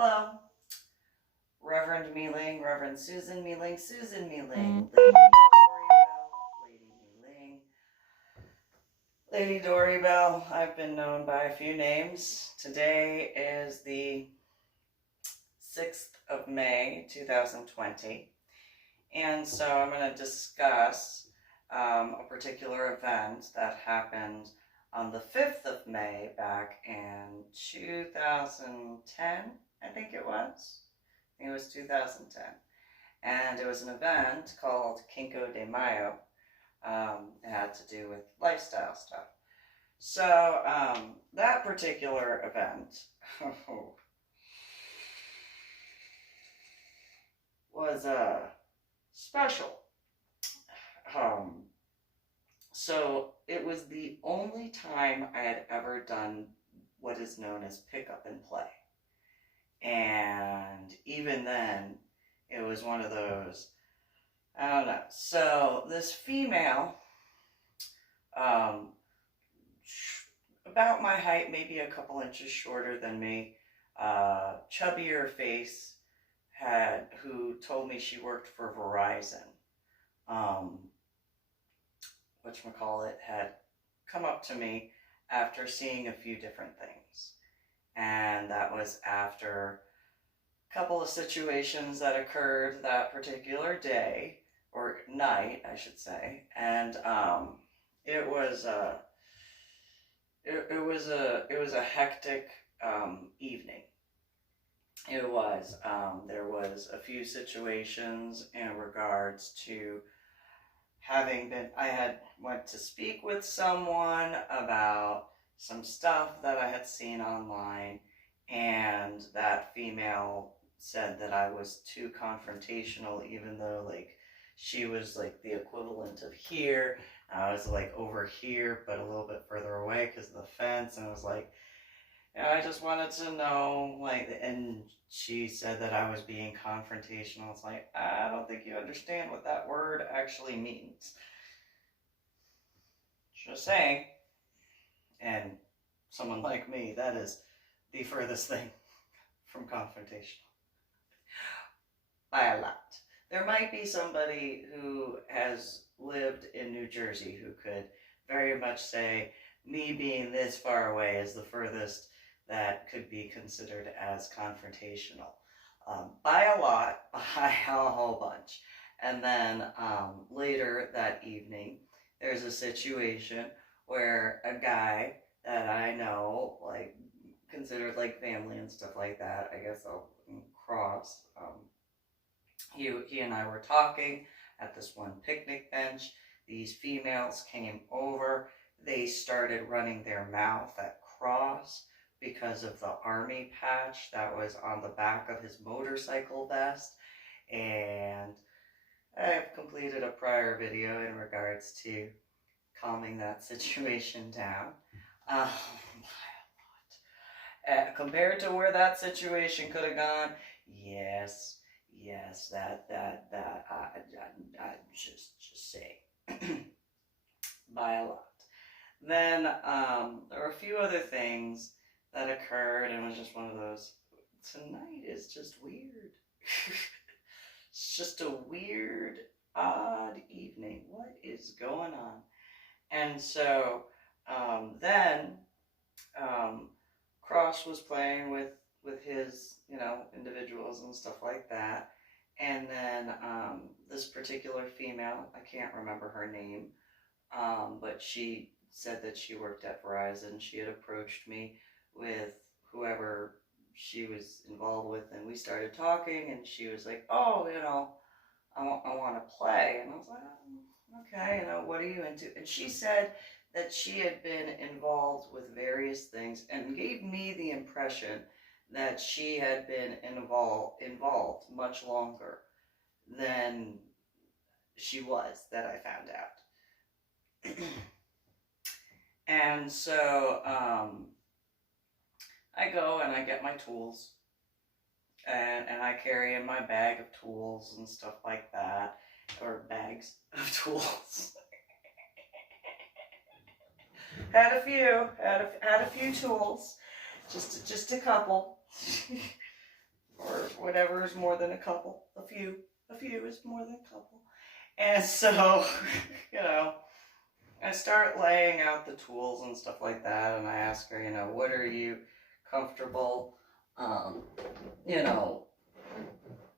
Hello, Reverend MeeLing, Reverend Susan MeeLing, Susan MeeLing, Lady Dori Belle. I've been known by a few names. Today is the 6th of May, 2020. And so I'm going to discuss a particular event that happened on the 5th of May back in 2010, I think it was. I think it was 2010. And it was an event called Cinco de Mayo. It had to do with lifestyle stuff. So that particular event was special. So it was the only time I had ever done what is known as pick up and play. And even then, it was one of those, I don't know. So this female, about my height, maybe a couple inches shorter than me, chubbier face, who told me she worked for Verizon. Whatchamacallit, had come up to me after seeing a few different things. And that was after a couple of situations that occurred that particular day, or night, I should say. And it was a hectic evening. It was. There was a few situations in regards to I had went to speak with someone about some stuff that I had seen online, and that female said that I was too confrontational, even though like she was like the equivalent of here. I was like over here, but a little bit further away because of the fence, and I was like, I just wanted to know, like, and she said that I was being confrontational. It's like, I don't think you understand what that word actually means. Just saying. And someone like me, that is the furthest thing from confrontational. By a lot. There might be somebody who has lived in New Jersey who could very much say, me being this far away is the furthest that could be considered as confrontational. By a lot, by a whole bunch. And then later that evening, there's a situation where a guy that I know, like, considered like family and stuff like that, I guess I'll cross, he and I were talking at this one picnic bench. These females came over. They started running their mouth at Cross because of the army patch that was on the back of his motorcycle vest. And I've completed a prior video in regards to calming that situation down. Compared to where that situation could have gone, yes, that I just say by a lot. Then there were a few other things that occurred, and it was just one of those. Tonight is just weird. It's just a weird, odd evening. What is going on? And so then Cross was playing with his, individuals and stuff like that. And then this particular female, I can't remember her name, but she said that she worked at Verizon. She had approached me with whoever she was involved with, and we started talking, and she was like, oh, I want to play. And I was like, oh, okay, what are you into? And she said that she had been involved with various things and gave me the impression that she had been involved much longer than she was, that I found out. And so I go and I get my tools, and I carry in my bag of tools and stuff like that, or bags of tools. Had a few tools, just a couple. or whatever is more than a couple. A few is more than a couple. And so, you know, I start laying out the tools and stuff like that, and I ask her, you know, what are you comfortable, you know,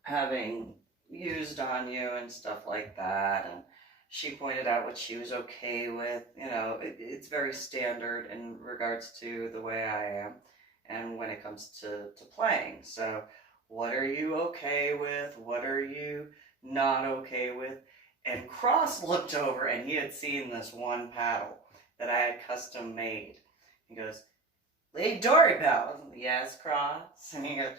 having used on you and stuff like that. And she pointed out what she was okay with. You know, it's very standard in regards to the way I am and when it comes to playing. So what are you okay with? What are you not okay with? And Cross looked over and he had seen this one paddle that I had custom made. He goes, Lady Dori paddle. Yes, Cross. And he goes,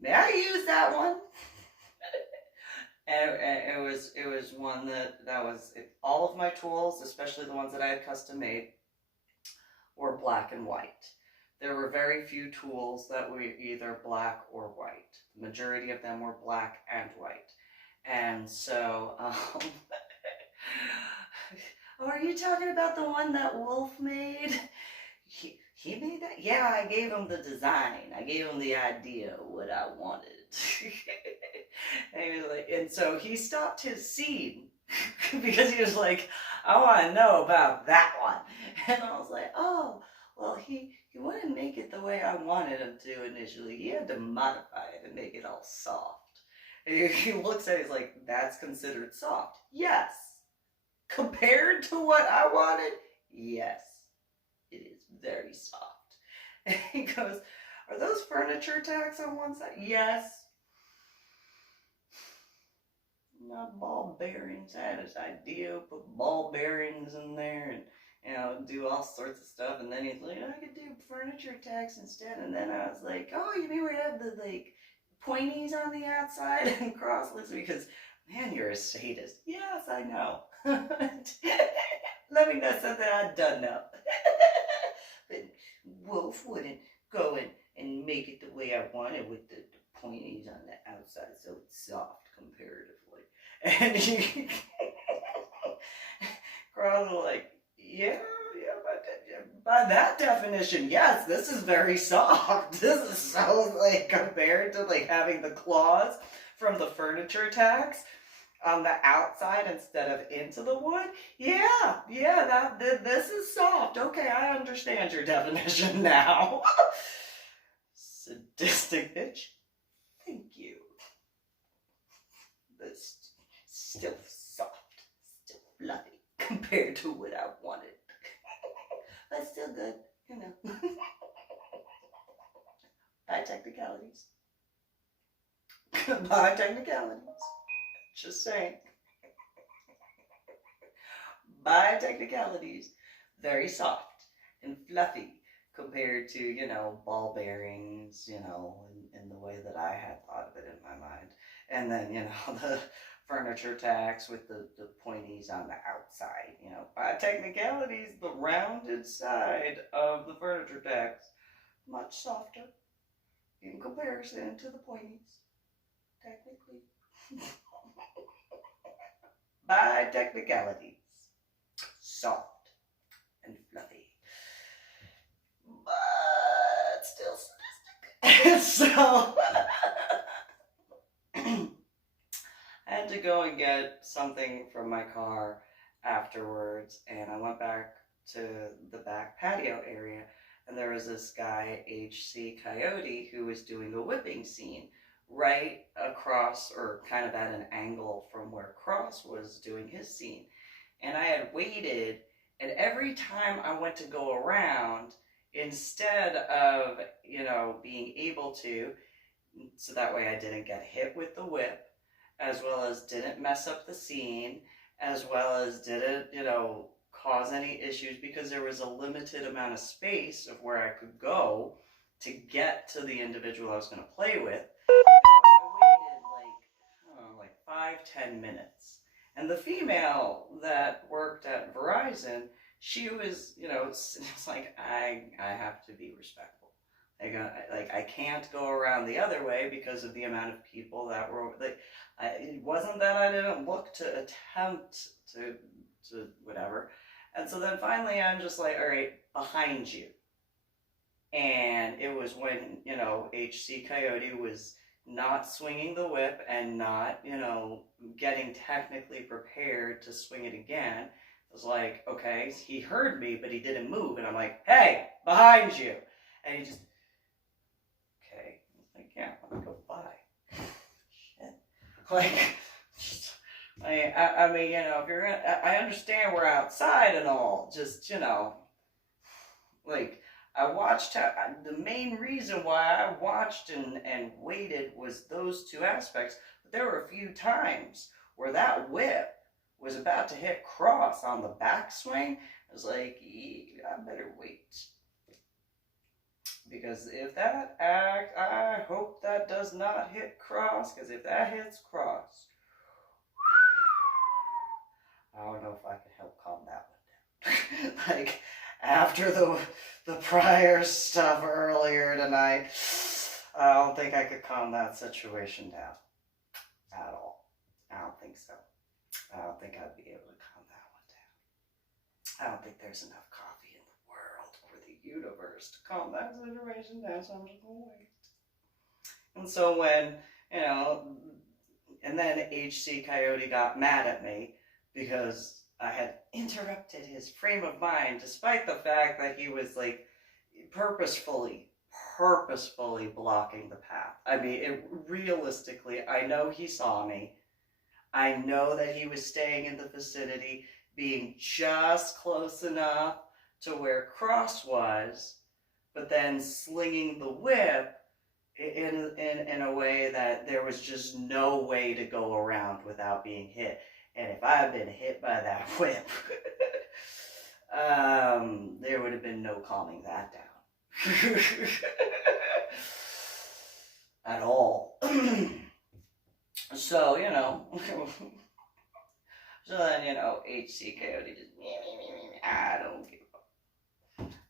may I use that one? And it was one that was, all of my tools, especially the ones that I had custom made, were black and white. There were very few tools that were either black or white. The majority of them were black and white. And so, oh, are you talking about the one that Wolf made? He made that? Yeah, I gave him the design. I gave him the idea of what I wanted. And he was like, and so he stopped his scene because he was like, I want to know about that one. And I was like, oh, well, he wouldn't make it the way I wanted him to initially. He had to modify it and make it all soft. And he looks at it, he's like, that's considered soft. Yes. Compared to what I wanted, yes. It is very soft. And he goes, are those furniture tacks on one side? Yes. Not ball bearings. I had this idea, put ball bearings in there and, you know, do all sorts of stuff. And then he's like, I could do furniture tacks instead. And then I was like, oh, you mean we have the, like, pointies on the outside? And Cross looks at me because, man, you're a sadist. Yes, I know. Let me know something I don't know. But Wolf wouldn't go and make it the way I wanted with the pointies on the outside, so it's soft comparatively. And he Cross was like, yeah, by that definition, yes, this is very soft. This is so, like, compared to, like, having the claws from the furniture tacks on the outside instead of into the wood. Yeah, this is soft. Okay, I understand your definition now. Sadistic bitch. Thank you. But still soft, still fluffy compared to what I wanted. But still good, you know. By technicalities. By technicalities. Just saying. By technicalities, very soft and fluffy compared to, you know, ball bearings, you know, in the way that I had thought of it in my mind. And then, you know, the furniture tacks with the pointies on the outside, you know. By technicalities, the rounded side of the furniture tacks, much softer in comparison to the pointies, technically. By technicalities, soft and fluffy, but still sadistic. So I had to go and get something from my car afterwards, and I went back to the back patio area, and there was this guy, HC Coyote, who was doing a whipping scene right across, or kind of at an angle from where Cross was doing his scene. And I had waited, and every time I went to go around, instead of, you know, being able to, so that way I didn't get hit with the whip, as well as didn't mess up the scene, as well as didn't, you know, cause any issues, because there was a limited amount of space of where I could go to get to the individual I was going to play with. I waited like 5-10 minutes. And the female that worked at Verizon, she was, you know, it's like, I have to be respectful. I can't go around the other way because of the amount of people that were, like, it wasn't that I didn't look to attempt to whatever. And so then finally I'm just like, all right, behind you. And it was when, you know, HC Coyote was not swinging the whip and not, you know, getting technically prepared to swing it again. It was like, okay, he heard me, but he didn't move. And I'm like, hey, behind you. And he just, okay. I was like, yeah, let me go by. Shit. Like, I mean, you know, if you're, I understand we're outside and all, just, you know, like, I watched how, the main reason why I watched and waited was those two aspects. But there were a few times where that whip was about to hit cross on the backswing. I was like, I better wait. Because if that act, I hope that does not hit cross, because if that hits cross, I don't know if I can help calm that one down. Like, after the prior stuff earlier tonight, I don't think I could calm that situation down at all. I don't think so. I don't think I'd be able to calm that one down. I don't think there's enough coffee in the world or the universe to calm that situation down, so I'm just gonna wait. And so when, you know, and then HC Coyote got mad at me because I had interrupted his frame of mind, despite the fact that he was like purposefully blocking the path. I mean, realistically, I know he saw me. I know that he was staying in the vicinity, being just close enough to where cross was, but then slinging the whip in a way that there was just no way to go around without being hit. And if I had been hit by that whip, there would have been no calming that down. At all. So, you know, so then, you know, HC Coyote just, I don't give up.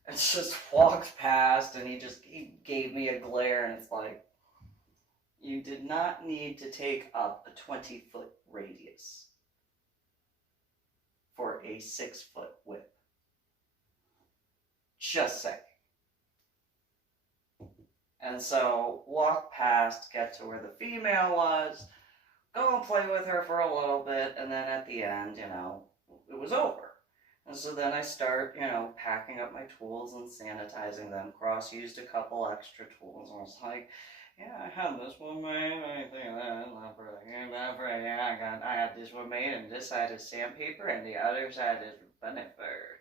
And just walked past, and he gave me a glare, and it's like, you did not need to take up a 20-foot radius for a 6-foot whip. Just saying. And so, walk past, get to where the female was, go and play with her for a little bit, and then at the end, you know, it was over. And so then I start, you know, packing up my tools and sanitizing them. Cross used a couple extra tools, and I was like, yeah, I had this one made, I had this one made, and this side is sandpaper, and the other side is bunny fur.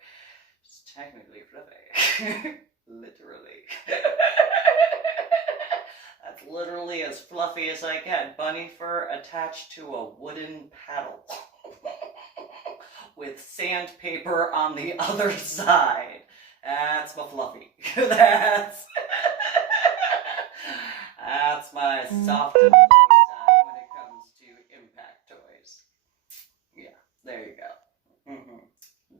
It's technically fluffy. Literally. That's literally as fluffy as I get. Bunny fur attached to a wooden paddle. With sandpaper on the other side. That's my fluffy. That's my soft and fluffy side when it comes to impact toys. Yeah, there you go.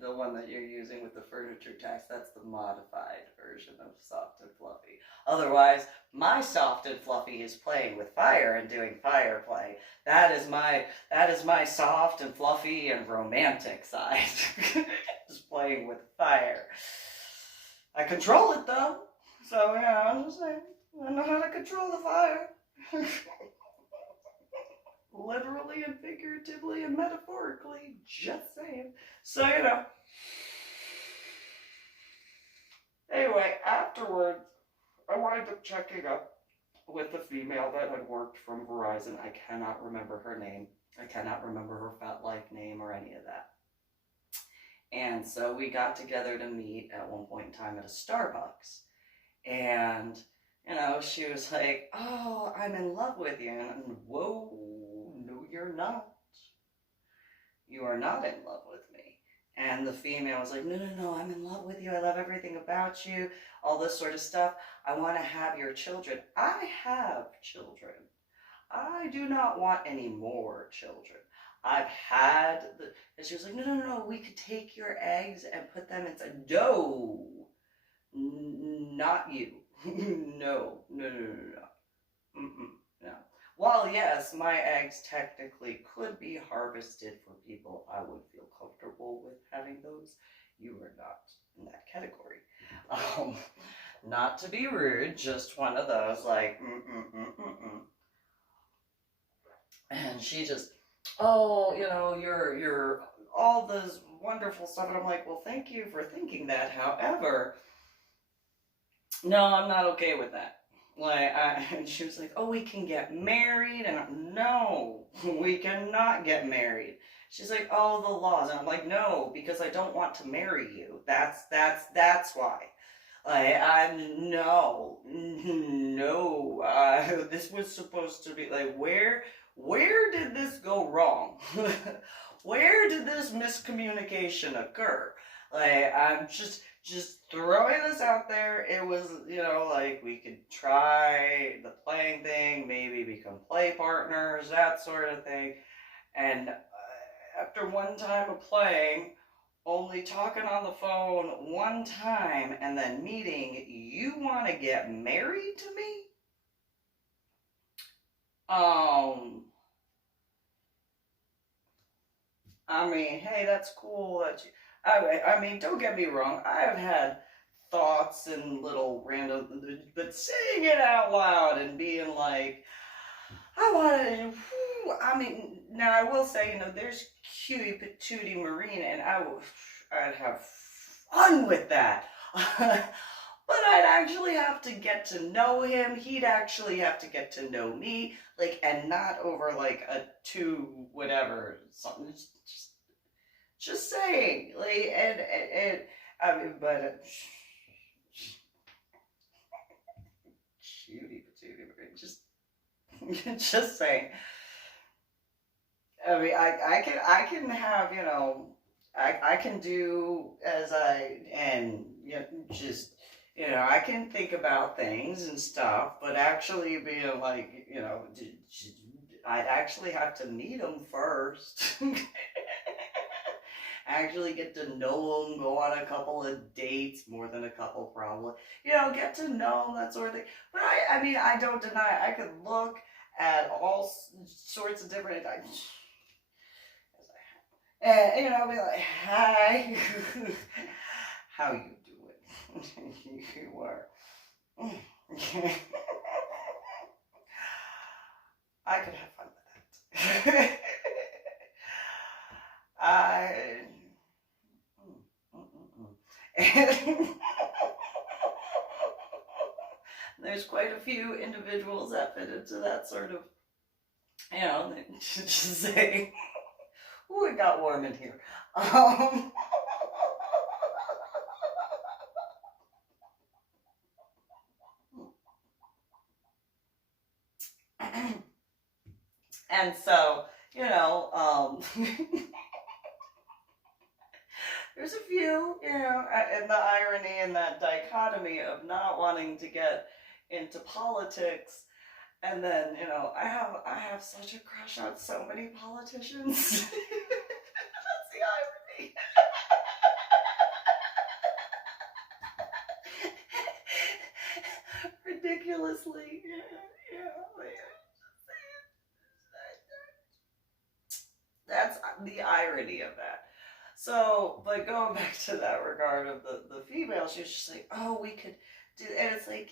The one that you're using with the furniture tax, that's the modified version of soft and fluffy. Otherwise, my soft and fluffy is playing with fire and doing fire play. That is my soft and fluffy and romantic side. Just playing with fire. I control it though. So yeah, I'm just saying, I know how to control the fire. Literally and figuratively and metaphorically, just saying. So, you know. Anyway, afterwards, I wound up checking up with the female that had worked from Verizon. I cannot remember her name. I cannot remember her FetLife name or any of that. And so we got together to meet at one point in time at a Starbucks. And, you know, she was like, oh, I'm in love with you. And I'm, whoa, no, you're not. You are not in love with me. And the female was like, no, I'm in love with you. I love everything about you. All this sort of stuff. I want to have your children. I have children. I do not want any more children. I've had the, and she was like, no, we could take your eggs and put them inside. No, not you. No. No. While yes, my eggs technically could be harvested for people I would feel comfortable with having those, you are not in that category. Not to be rude, just one of those, like, mm-mm-mm-mm-mm. And she just, oh, you're all this wonderful stuff. And I'm like, well, thank you for thinking that. However, no, I'm not okay with that. And she was like, oh, we can get married. And no, we cannot get married. She's like, oh, the laws. And I'm like, no, because I don't want to marry you. That's why. No, this was supposed to be like, where did this go wrong? Where did this miscommunication occur? I'm just throwing this out there. It was, like, we could try the playing thing, maybe become play partners, that sort of thing. And after one time of playing, only talking on the phone one time and then meeting, you want to get married to me? I mean, hey, that's cool that you. I mean, don't get me wrong. I have had thoughts and little random, but saying it out loud and being like, I want to. I mean, now I will say, there's cutie patootie marine, and I'd have fun with that. But I'd actually have to get to know him. He'd actually have to get to know me, like, and not over like a two whatever something. Just saying, like, and I mean, but cutie patootie, just saying. I mean, I can have, I can do as and just, I can think about things and stuff, but actually being like, I'd actually have to meet him first. Actually get to know him, go on a couple of dates, more than a couple probably, get to know him, that sort of thing. But I mean, I don't deny it. I could look at all sorts of different, and I'll be like, hi, how you doing? You are. I could have fun with that. There's quite a few individuals that fit into that sort of, just say, ooh, it got warm in here. And so, there's a few, and the irony and that dichotomy of not wanting to get into politics, and then, I have such a crush on so many politicians. That's the irony. Ridiculously, that's the irony of that. So, but going back to that regard of the female, she was just like, oh, we could do, and it's like,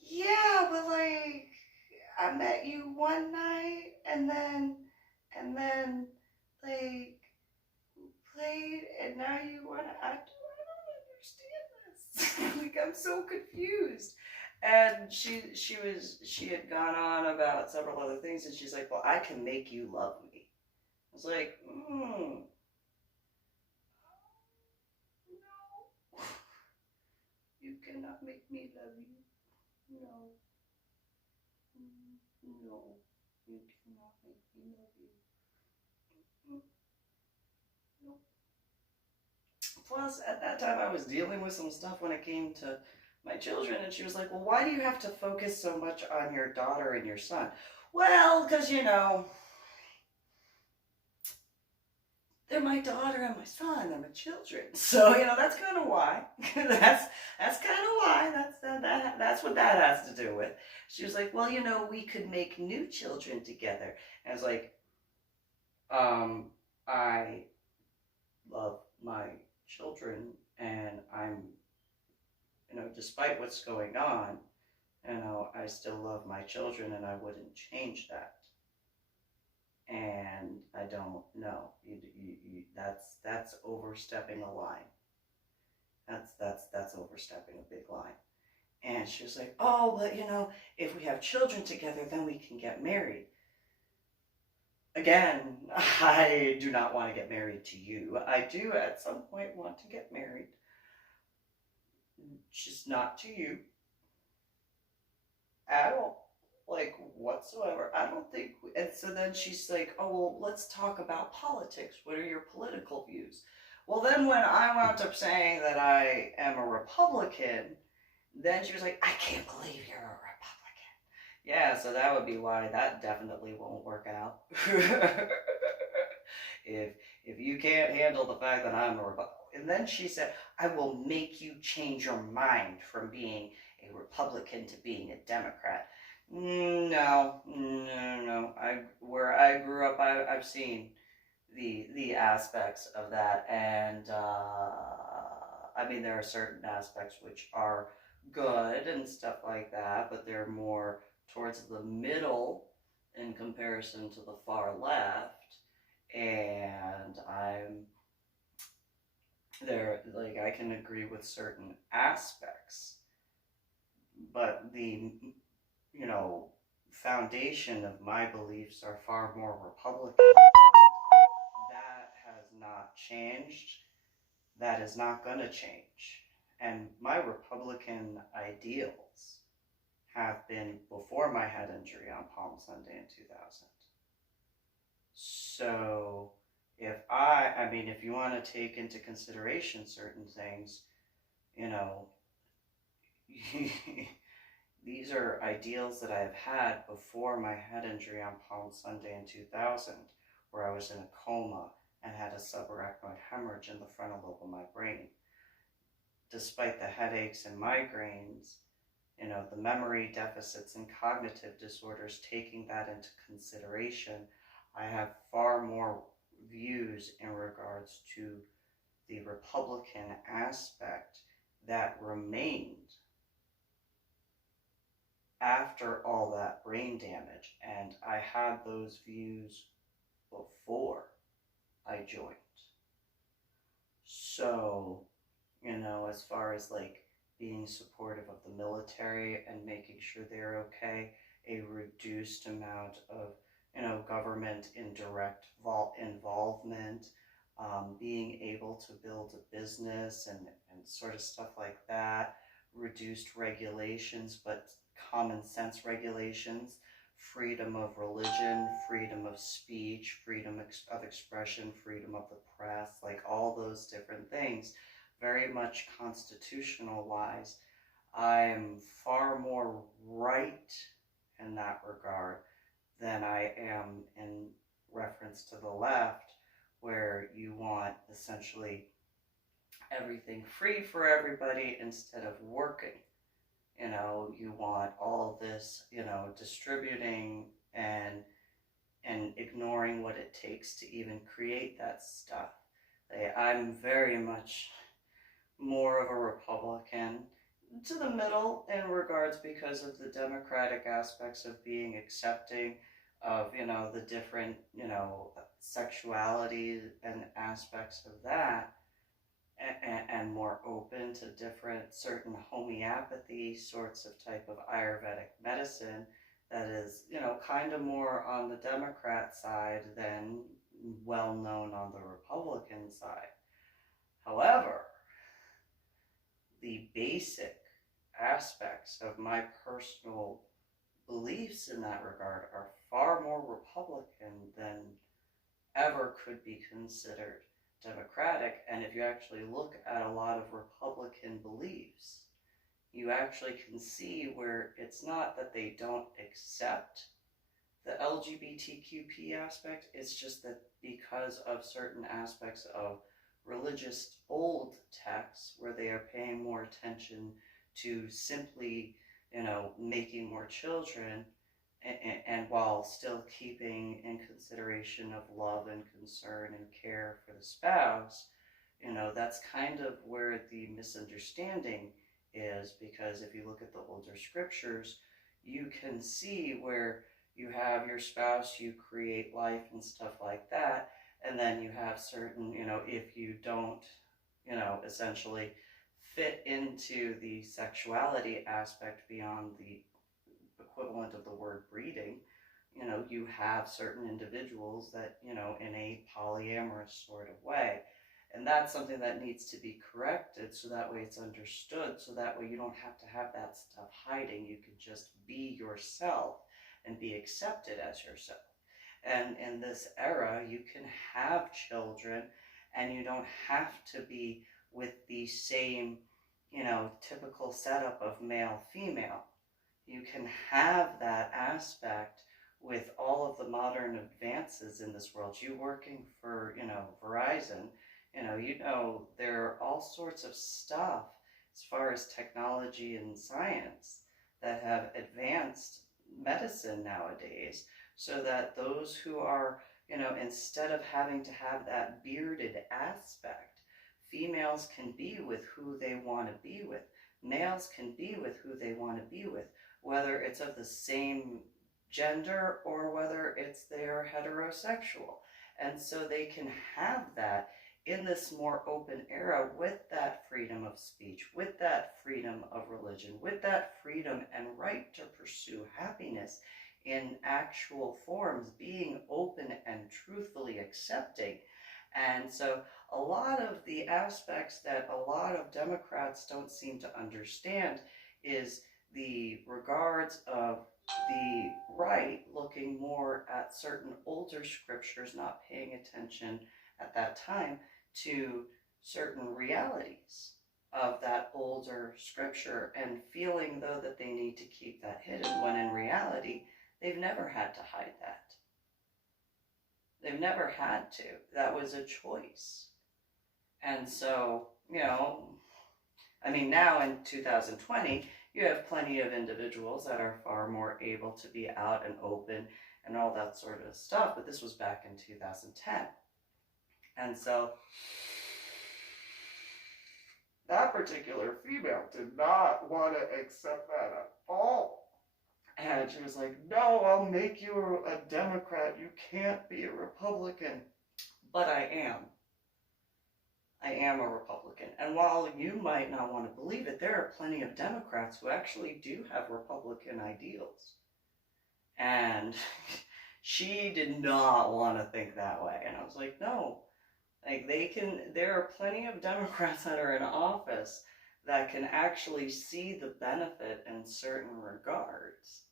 yeah, but like, I met you one night, and then, like, played, and now you want to, I don't understand this. Like, I'm so confused. And she had gone on about several other things, and she's like, well, I can make you love me. I was like, no. You cannot make me love you. No. No. You cannot make me love you. No. Plus, at that time, I was dealing with some stuff when it came to my children, and she was like, well, why do you have to focus so much on your daughter and your son? Well, because, they're my daughter and my son, they're my children. So, that's kind of why. that's kind of why. That's what that has to do with. She was like, well, we could make new children together. And I was like, I love my children, and I'm, despite what's going on, I still love my children and I wouldn't change that. And I don't know. That's overstepping a line. That's overstepping a big line. And she was like, oh, but if we have children together, then we can get married. Again, I do not want to get married to you. I do at some point want to get married. Just not to you. At all. Like, whatsoever. I don't think. And so then she's like, oh, well, let's talk about politics. What are your political views? Well, then when I wound up saying that I am a Republican, then she was like, I can't believe you're a Republican. Yeah, so that would be why that definitely won't work out. if you can't handle the fact that I'm a Republican. And then she said, I will make you change your mind from being a Republican to being a Democrat. No. Where I grew up, I've seen the aspects of that, and I mean, there are certain aspects which are good and stuff like that, but they're more towards the middle in comparison to the far left, and I'm there, like, I can agree with certain aspects, but the foundation of my beliefs are far more Republican. That has not changed. That is not going to change. And my Republican ideals have been before my head injury on Palm Sunday in 2000. So if you want to take into consideration certain things, these are ideals that I have had before my head injury on Palm Sunday in 2000, where I was in a coma and had a subarachnoid hemorrhage in the frontal lobe of my brain. Despite the headaches and migraines, the memory deficits and cognitive disorders, taking that into consideration, I have far more views in regards to the Republican aspect that remained after all that brain damage, and I had those views before I joined. So, as far as like being supportive of the military and making sure they're okay, a reduced amount of government indirect involvement, being able to build a business and sort of stuff like that, reduced regulations, but common sense regulations, freedom of religion, freedom of speech, freedom of expression, freedom of the press, like all those different things, very much constitutional wise. I am far more right in that regard than I am in reference to the left, where you want essentially everything free for everybody instead of working. You want all of this, distributing and ignoring what it takes to even create that stuff. I'm very much more of a Republican to the middle in regards because of the democratic aspects of being accepting of, the different, sexuality and aspects of that. And more open to different certain homeopathy sorts of type of Ayurvedic medicine that is, kind of more on the Democrat side than well known on the Republican side. However, the basic aspects of my personal beliefs in that regard are far more Republican than ever could be considered Democratic. And if you actually look at a lot of Republican beliefs, you actually can see where it's not that they don't accept the LGBTQP aspect, it's just that because of certain aspects of religious old texts where they are paying more attention to simply, making more children, and while still keeping in consideration of love and concern and care for the spouse, that's kind of where the misunderstanding is, because if you look at the older scriptures, you can see where you have your spouse, you create life and stuff like that, and then you have certain, if you don't, essentially fit into the sexuality aspect beyond the equivalent of the word breeding, you have certain individuals that, in a polyamorous sort of way. And that's something that needs to be corrected, so that way it's understood, so that way you don't have to have that stuff hiding. You can just be yourself and be accepted as yourself. And in this era, you can have children and you don't have to be with the same, typical setup of male-female. You can have that aspect with all of the modern advances in this world. You working for, Verizon, there are all sorts of stuff as far as technology and science that have advanced medicine nowadays, so that those who are, instead of having to have that bearded aspect, females can be with who they want to be with. Males can be with who they want to be with, whether it's of the same gender or whether it's they're heterosexual. And so they can have that in this more open era, with that freedom of speech, with that freedom of religion, with that freedom and right to pursue happiness in actual forms, being open and truthfully accepting. And so a lot of the aspects that a lot of Democrats don't seem to understand is the regards of the right looking more at certain older scriptures, not paying attention at that time to certain realities of that older scripture, and feeling though that they need to keep that hidden, when in reality they've never had to hide that. They've never had to. That was a choice. And so, now in 2020, you have plenty of individuals that are far more able to be out and open and all that sort of stuff, but this was back in 2010. And so that particular female did not want to accept that at all. And she was like, no, I'll make you a Democrat. You can't be a Republican. But I am. I am a Republican. And while you might not want to believe it, there are plenty of Democrats who actually do have Republican ideals. And she did not want to think that way. And I was like, no. There are plenty of Democrats that are in office that can actually see the benefit in certain regards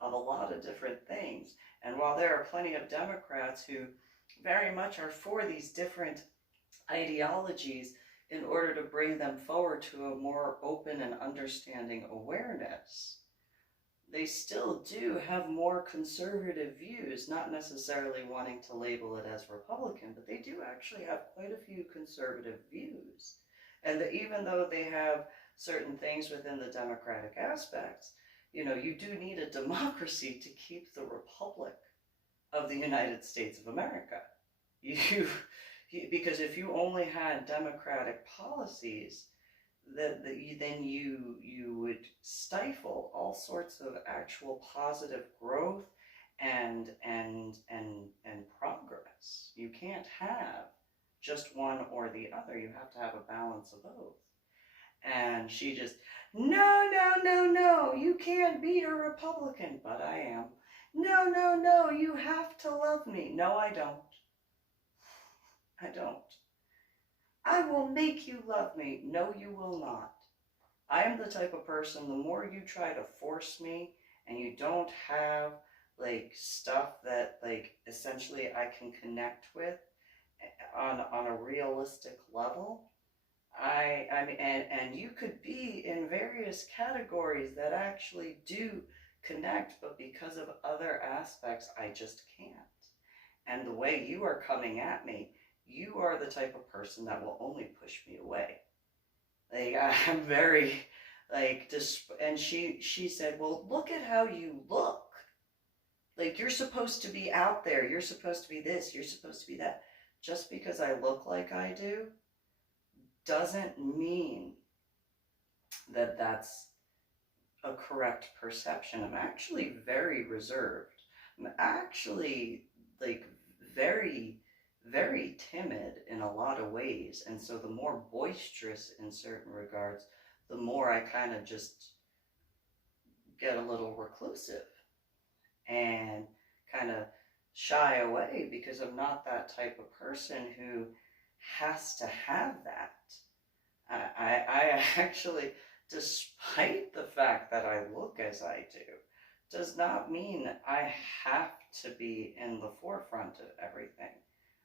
of a lot of different things. And while there are plenty of Democrats who very much are for these different ideologies in order to bring them forward to a more open and understanding awareness, they still do have more conservative views, not necessarily wanting to label it as Republican, but they do actually have quite a few conservative views. And even though they have certain things within the democratic aspects, you do need a democracy to keep the Republic of the United States of America. Because if you only had democratic policies, then you would stifle all sorts of actual positive growth and progress. You can't have just one or the other. You have to have a balance of both. And she just, no, you can't be a Republican. But I am. No, you have to love me. No, I don't. I don't. I will make you love me. No, you will not. I am the type of person, the more you try to force me and you don't have stuff that essentially I can connect with on a realistic level, and you could be in various categories that actually do connect, but because of other aspects, I just can't. And the way you are coming at me, you are the type of person that will only push me away. I'm very, and she said, well, look at how you look. You're supposed to be out there. You're supposed to be this. You're supposed to be that. Just because I look like I do doesn't mean that that's a correct perception. I'm actually very reserved. I'm actually like very, very timid in a lot of ways. And so the more boisterous in certain regards, the more I kind of just get a little reclusive and kind of shy away because I'm not that type of person who has to have that. I actually, despite the fact that I look as I do, does not mean I have to be in the forefront of everything.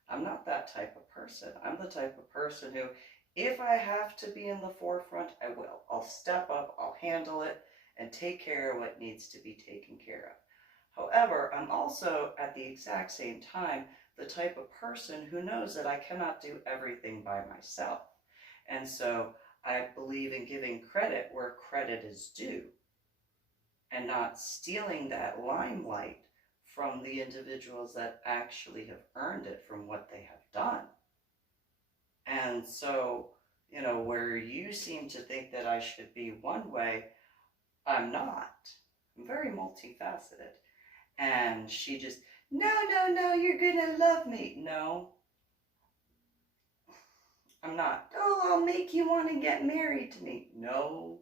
I'm not that type of person. I'm the type of person who, if I have to be in the forefront, I will. I'll step up, I'll handle it, and take care of what needs to be taken care of. However, I'm also, at the exact same time, the type of person who knows that I cannot do everything by myself. And so I believe in giving credit where credit is due and not stealing that limelight from the individuals that actually have earned it from what they have done. And so, you know, where you seem to think that I should be one way, I'm not. I'm very multifaceted. And she just, no, you're gonna love me. No, I'm not. Oh, I'll make you want to get married to me. No,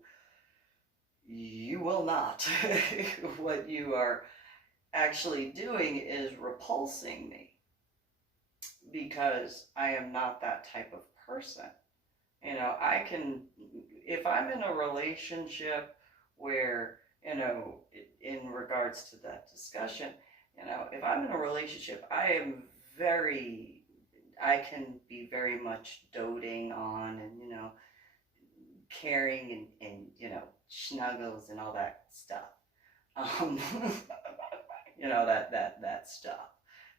you will not. What you are actually doing is repulsing me because I am not that type of person. You know, I can, if I'm in a relationship where, you know, in regards to that discussion, you know, if I'm in a relationship, I can be very much doting on and, you know, caring and you know, snuggles and all that stuff. You know, that stuff,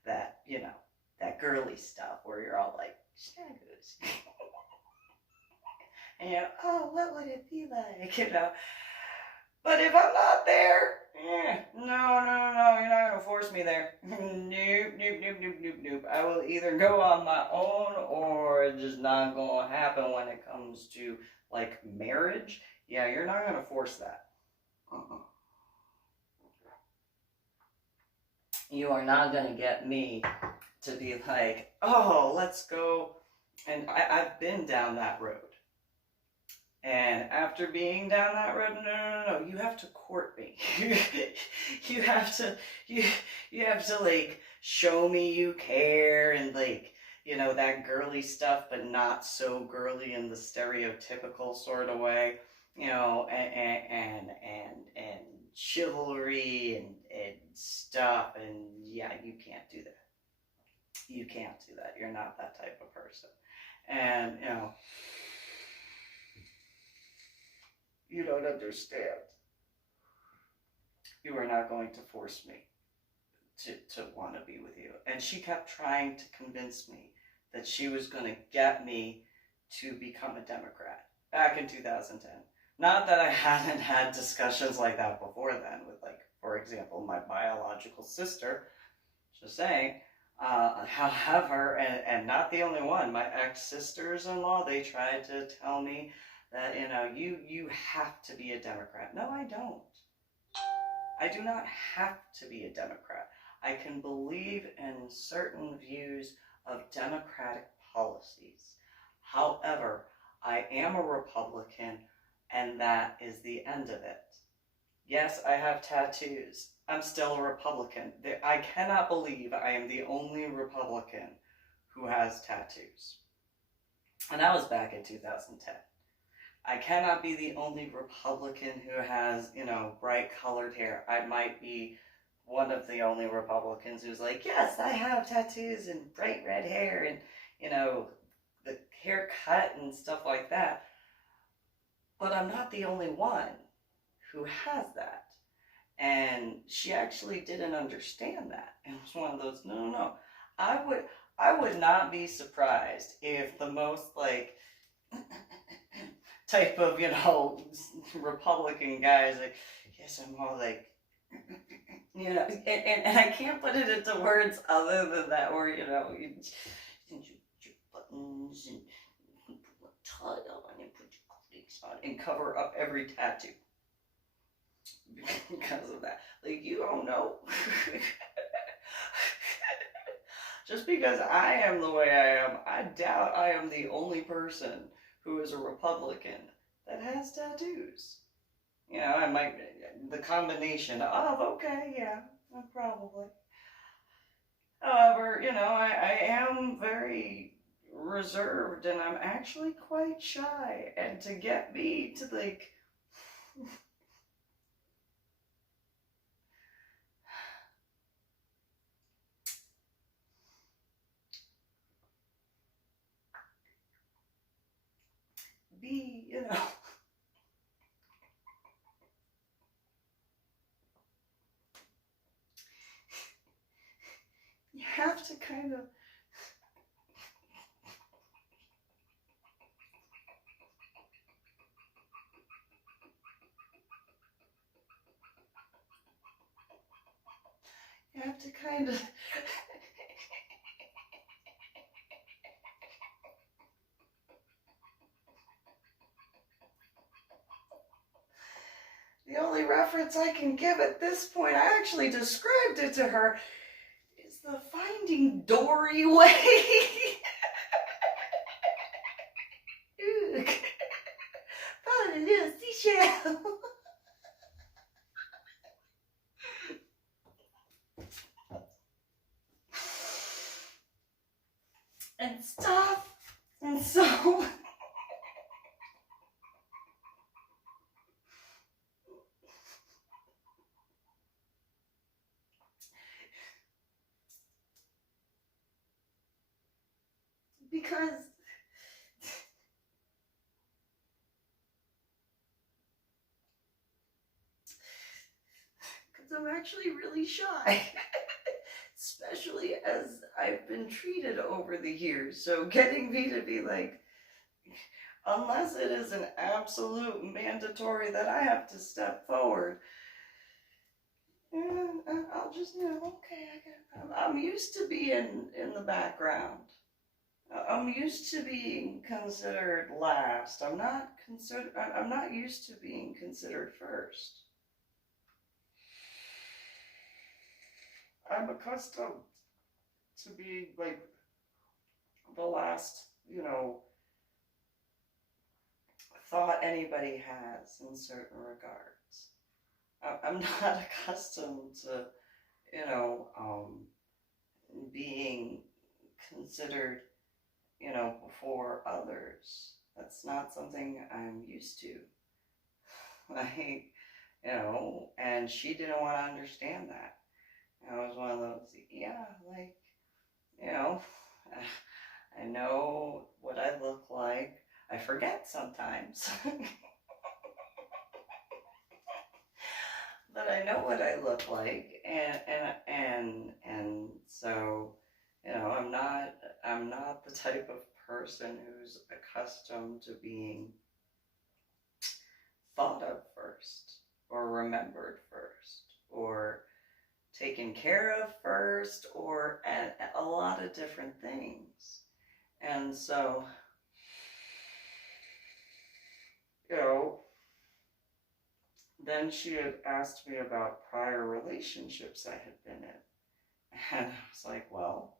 that, you know, that girly stuff where you're all like, snuggles. And you're, oh, what would it be like, you know? But if I'm not there, no, you're not going to force me there. Nope. I will either go on my own or it's just not going to happen when it comes to, like, marriage. Yeah, you're not going to force that. You are not going to get me to be like, oh, let's go. And I've been down that road. And after being down that road, no, you have to court me. you have to like show me you care and like, you know, that girly stuff, but not so girly in the stereotypical sort of way, you know, and chivalry and stuff. And yeah, you can't do that. You can't do that. You're not that type of person. And, you know, you don't understand. You are not going to force me to want to be with you. And she kept trying to convince me that she was going to get me to become a Democrat back in 2010. Not that I hadn't had discussions like that before then with, like, for example, my biological sister. Just saying. However, and not the only one, my ex-sisters-in-law, they tried to tell me that, you know, you have to be a Democrat. No, I don't. I do not have to be a Democrat. I can believe in certain views of democratic policies. However, I am a Republican, and that is the end of it. Yes, I have tattoos. I'm still a Republican. I cannot believe I am the only Republican who has tattoos. And that was back in 2010. I cannot be the only Republican who has, you know, bright colored hair. I might be one of the only Republicans who's like, yes, I have tattoos and bright red hair and, you know, the haircut and stuff like that. But I'm not the only one who has that. And she actually didn't understand that. It was one of those, no. I would not be surprised if the most, like, type of, you know, Republican guys, like, yes, I'm all like, you know, and I can't put it into words other than that, where, you know, you your buttons and put a tie on and put your clicks and cover up every tattoo because of that. Like, you don't know. Just because I am the way I am, I doubt I am the only person who is a Republican that has tattoos. You know, I might, the combination of, okay, yeah, probably. However, you know, I am very reserved and I'm actually quite shy. And to get me to, like, be, you know, you have to kind of, you have to kind of, the only reference I can give at this point, I actually described it to her, is the Finding Dory way. Found a little seashell. And stuff. And so... because I'm actually really shy, especially as I've been treated over the years. So getting me to be like, unless it is an absolute mandatory that I have to step forward, I'll just, you know, okay, I'm used to being in the background. I'm used to being considered last. I'm not used to being considered first. I'm accustomed to being like the last, you know, thought anybody has in certain regards. I'm not accustomed to, you know, being considered, you know, before others. That's not something I'm used to. Like, you know, and she didn't want to understand that. I was one of those, yeah, like, you know, I know what I look like. I forget sometimes. But I know what I look like, and so, you know, I'm not the type of person who's accustomed to being thought of first, or remembered first, or taken care of first, or a lot of different things. And so, you know, then she had asked me about prior relationships I had been in. And I was like, well,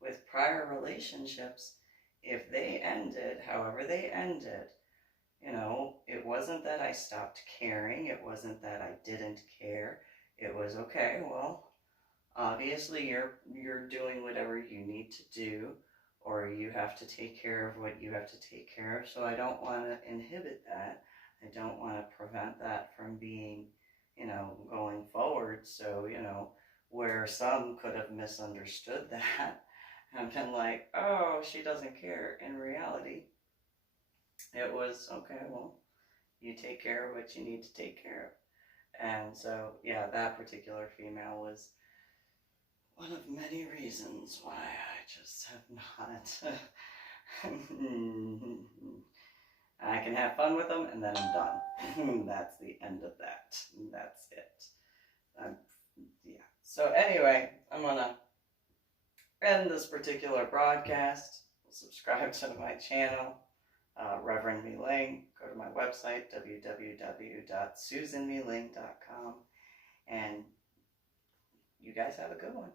with prior relationships, if they ended, however they ended, you know, it wasn't that I stopped caring. It wasn't that I didn't care. It was, okay, well, obviously you're doing whatever you need to do, or you have to take care of what you have to take care of. So I don't want to inhibit that. I don't want to prevent that from being, you know, going forward. So, you know, where some could have misunderstood that and been like, oh, she doesn't care. In reality, it was, okay, well, you take care of what you need to take care of. And so, yeah, that particular female was one of many reasons why I just have not. I can have fun with them, and then I'm done. That's the end of that. That's it. Yeah. So anyway, I'm gonna end this particular broadcast. Subscribe to my channel. Reverend MeeLing. Go to my website, www.susanmeeling.com. And you guys have a good one.